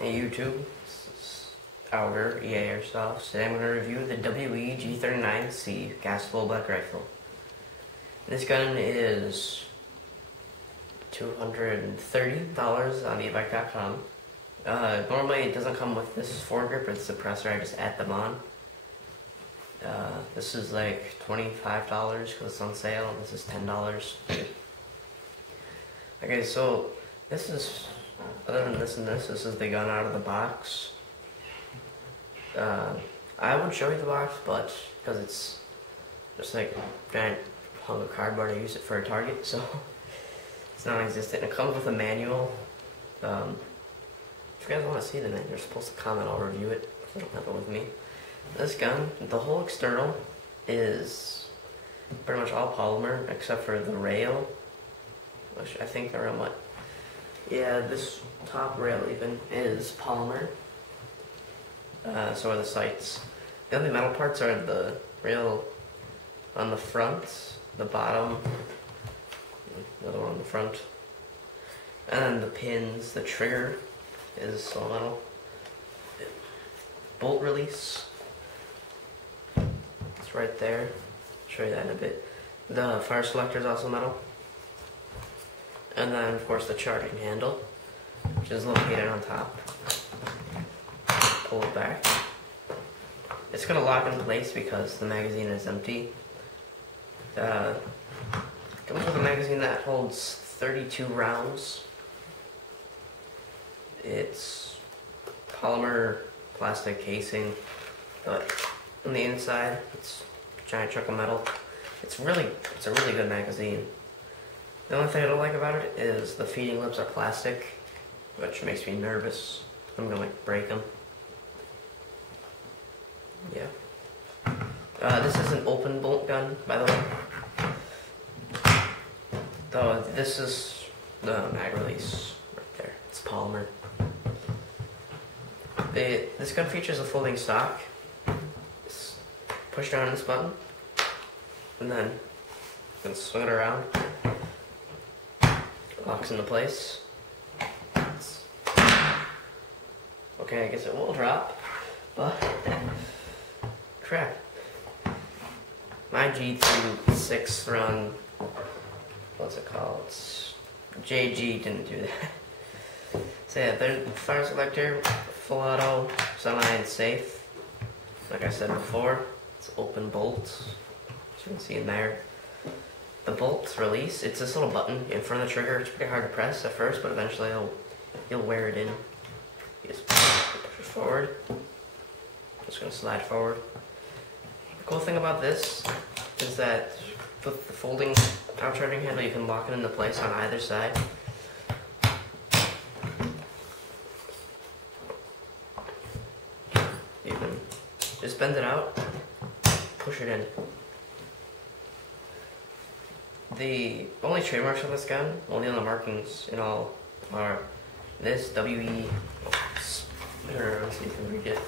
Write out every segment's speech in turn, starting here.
Hey YouTube, this is our EaAirsoft. Today I'm going to review the G39C Gas-Flow Black Rifle. This gun is $230 on ebike.com. Normally it doesn't come with this foregrip or the suppressor, I just add them on. This is like $25 because it's on sale, and this is $10. Okay, so this is, other than this and this is the gun out of the box. I would show you the box, but because it's just like a giant hunk of cardboard, I use it for a target, so it's non-existent. It comes with a manual. If you guys want to see the manual, you're supposed to comment, I'll review it, because I don't have it with me. This gun, the whole external is pretty much all polymer, except for the rail, which I think the rail might, yeah, this top rail even is polymer. So are the sights. The only metal parts are the rail on the front, the bottom, the other one on the front, and then the pins. The trigger is all metal. Bolt release, it's right there. I'll show you that in a bit. The fire selector is also metal. And then, of course, the charging handle, which is located on top. Pull it back. It's going to lock in place because the magazine is empty. Comes with a magazine that holds 32 rounds. It's polymer plastic casing, but on the inside, it's a giant chunk of metal. It's a really good magazine. The only thing I don't like about it is the feeding lips are plastic, which makes me nervous. I'm gonna break them. Yeah. This is an open bolt gun, by the way. Though this is the mag release right there. It's polymer. This gun features a folding stock. Just push down this button, and then you can swing it around. Locks into place. Okay, I guess it will drop, but crap. My G36 run, what's it called? JG didn't do that. So yeah, there's the fire selector, full auto, semi and safe. Like I said before, it's open bolt, as you can see in there. The bolt release, it's this little button in front of the trigger. It's pretty hard to press at first, but eventually you'll wear it in. You just push it forward. Just gonna slide forward. The cool thing about this is that with the folding out charging handle, you can lock it into place on either side. You can just bend it out, push it in. The only trademarks on this gun, only on the markings in all, are this WE. Let's see if you can read it.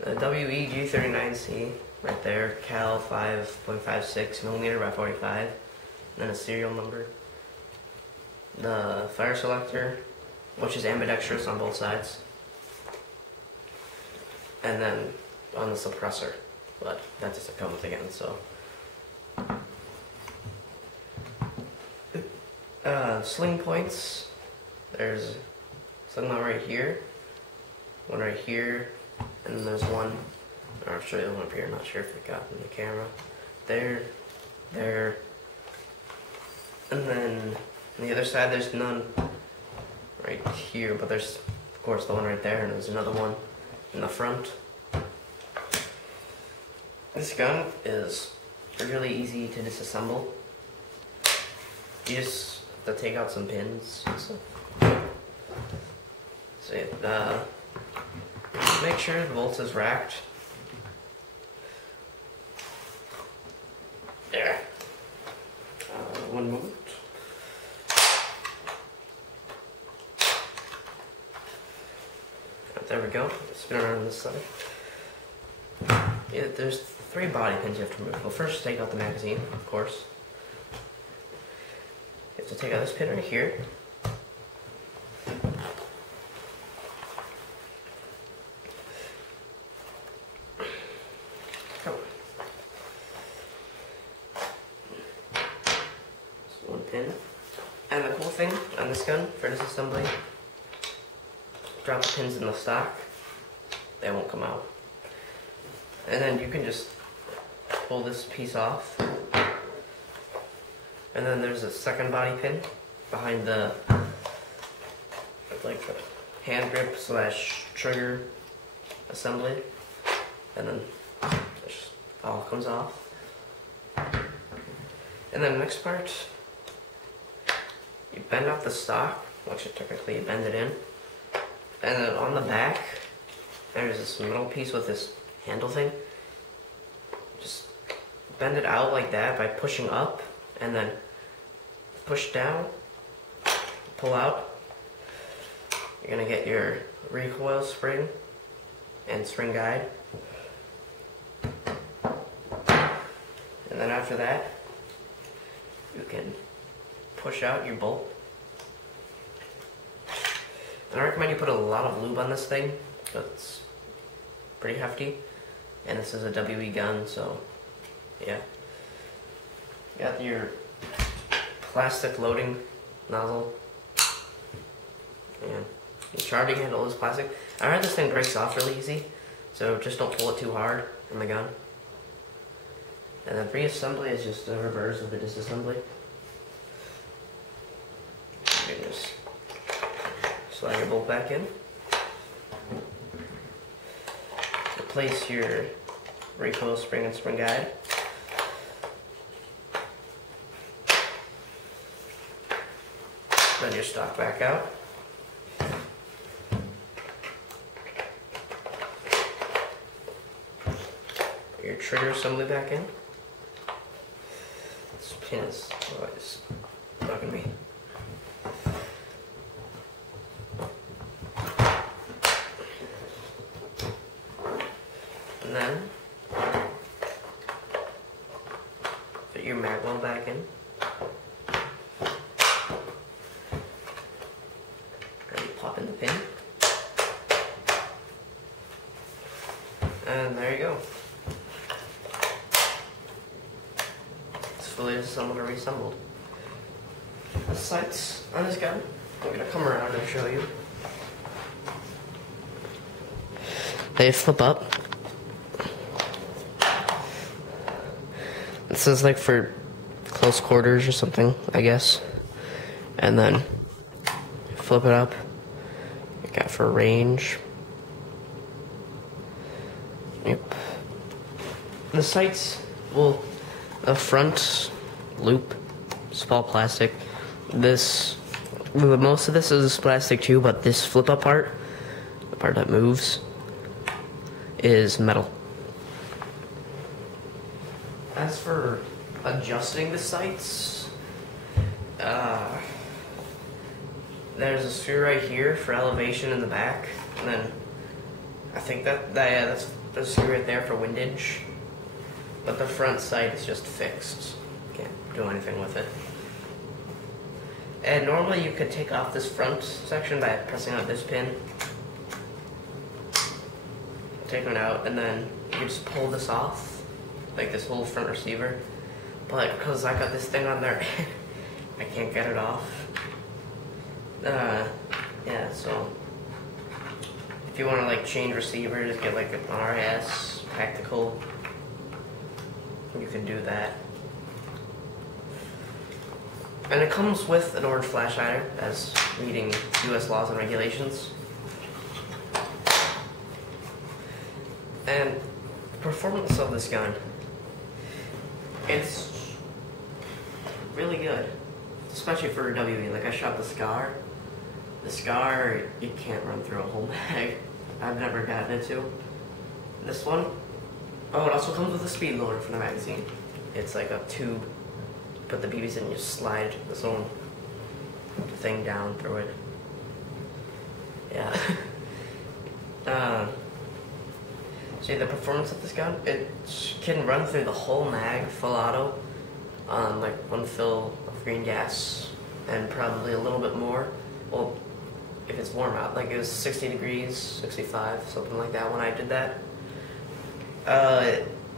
The WE G39C right there, cal 5.56 mm by 45, and then a serial number. The fire selector, which is ambidextrous on both sides, and then on the suppressor, but that doesn't come with the gun, so. Sling points, there's sling one right here, one right here, and then there's one, I'll show you one up here, I'm not sure if it got in the camera, there, and then on the other side there's none right here, but there's of course the one right there, and there's another one in the front. This gun is really easy to disassemble. You just have to take out some pins and stuff. So make sure the bolts is racked. There. One moment. There we go. Spin around on this side. Yeah, there's 3 body pins you have to remove. Well, first take out the magazine, of course. You have to take out this pin right here. And the cool thing on this gun for disassembly, drop the pins in the stock, they won't come out. And then you can just pull this piece off. And then there's a second body pin behind the, like the hand grip / trigger assembly. And then it just all comes off. And then the next part, you bend out the stock, which technically you bend it in. And then on the back, there's this metal piece with this handle thing. Just bend it out like that by pushing up, and then push down, pull out. You're gonna get your recoil spring and spring guide. And then after that, you can push out your bolt. And I recommend you put a lot of lube on this thing, because it's pretty hefty. And this is a WE gun, so yeah. You got your plastic loading nozzle. And the charging handle is plastic. I heard this thing breaks off really easy, so just don't pull it too hard from the gun. And the reassembly is just a reverse of the disassembly. You can just slide your bolt back in. Replace your recoil spring and spring guide. Then your stock back out. Your trigger assembly back in. This pin is always bugging me. And then put your mag well back in. And pop in the pin. And there you go. It's fully assembled or reassembled. The sights on this gun, I'm gonna come around and show you. They flip up. This is like for close quarters or something, I guess. And then flip it up. You got for range. Yep. The sights, well, the front loop is all plastic. Most of this is plastic too, but this flip up part, the part that moves, is metal. As for adjusting the sights, there's a screw right here for elevation in the back, and then I think that's the screw right there for windage. But the front sight is just fixed. Can't do anything with it. And normally you could take off this front section by pressing out this pin. Take it out, and then you can just pull this off, like this whole front receiver. But because I got this thing on there, I can't get it off. Yeah, so if you want to like change receivers, get like an RS tactical, you can do that. And it comes with an orange flash hider as meeting US laws and regulations. And the performance of this gun, it's really good, especially for a WE. Like I shot the Scar. The Scar, you can't run through a whole mag. I've never gotten it to. This one, oh, it also comes with a speed loader for the magazine. It's like a tube. Put the BBs in and you slide this little thing down through it. Yeah. See the performance of this gun? It can run through the whole mag full auto on like one fill of green gas and probably a little bit more. Well, if it's warm out, like it was 60 degrees, 65, something like that when I did that.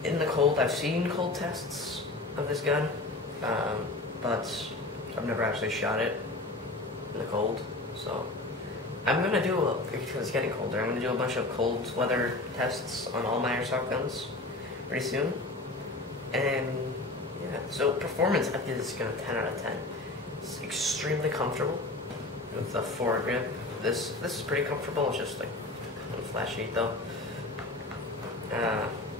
In the cold, I've seen cold tests of this gun, but I've never actually shot it in the cold, so I'm gonna do because it's getting colder. I'm gonna do a bunch of cold weather tests on all my airsoft guns pretty soon, and yeah. So performance, I think is gonna 10 out of 10. It's extremely comfortable with the foregrip. This is pretty comfortable. It's just like kind of flashy though.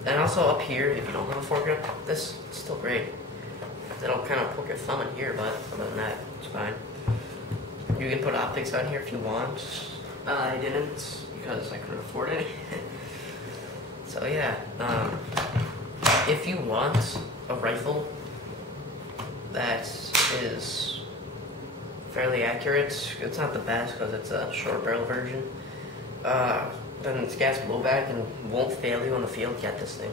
And also up here, if you don't have a foregrip, this is still great. It'll kind of poke your thumb in here, but other than that, it's fine. You can put optics on here if you want. I didn't because I couldn't afford it. So yeah, if you want a rifle that is fairly accurate, it's not the best because it's a short barrel version. Then it's gas blowback and won't fail you on the field. Get this thing.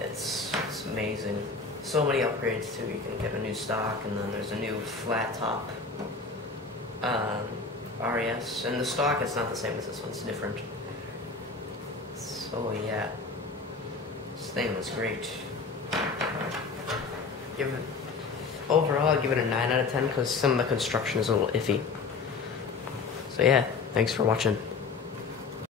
It's amazing. So many upgrades too. You can get a new stock, and then there's a new flat top RES. And the stock is not the same as this one. It's different. So yeah, this thing was great. Overall, I'd give it a 9 out of 10 because some of the construction is a little iffy. So yeah, thanks for watching.